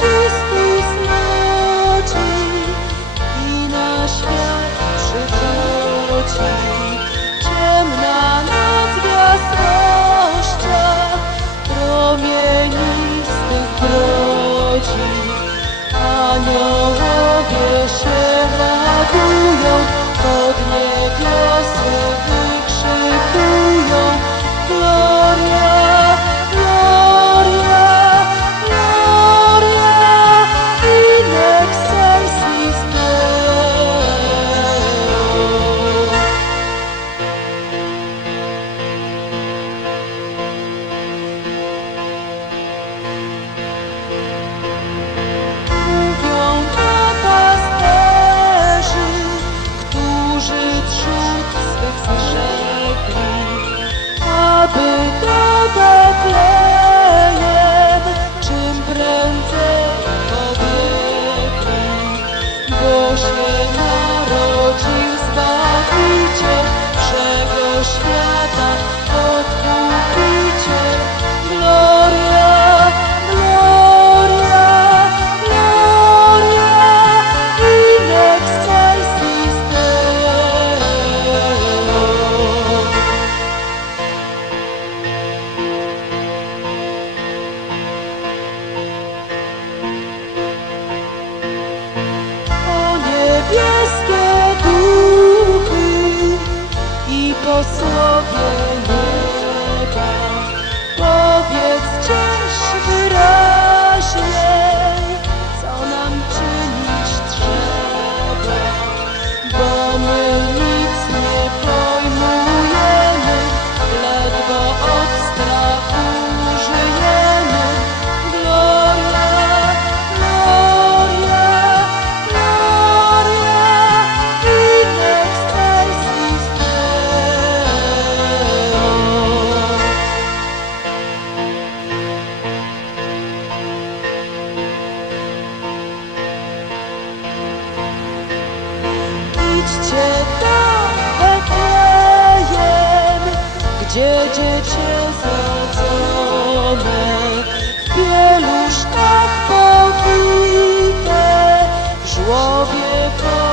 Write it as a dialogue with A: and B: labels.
A: czystej smoczy znaczy i na świat przycało ciemna noc gwiazdoszcza promienistych brodzi aniołowie się którzy trzód swych zrzekli, aby do Betlejem czym prędzej pobiegli, bo się narodził Zbawiciel wszego świata, idźcie do Betlejem, gdzie dziecię zrodzone w pieluszkach powite, w żłobie powite.